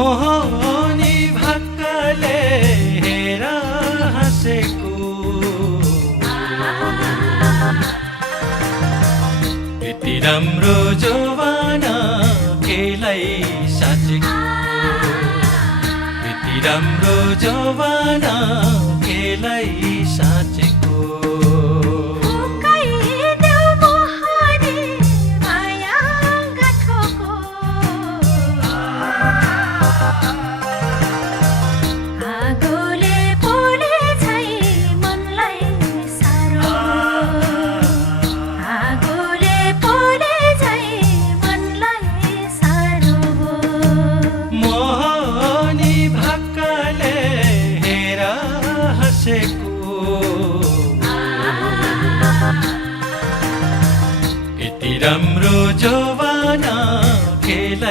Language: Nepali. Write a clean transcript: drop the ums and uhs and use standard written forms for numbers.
मोहनी भक्कले हेर हाँसेको यति राम्रो जवाना केलाई साँचेको यति राम्रो जवाना केलाई साँचेको यति राम्रो जवाना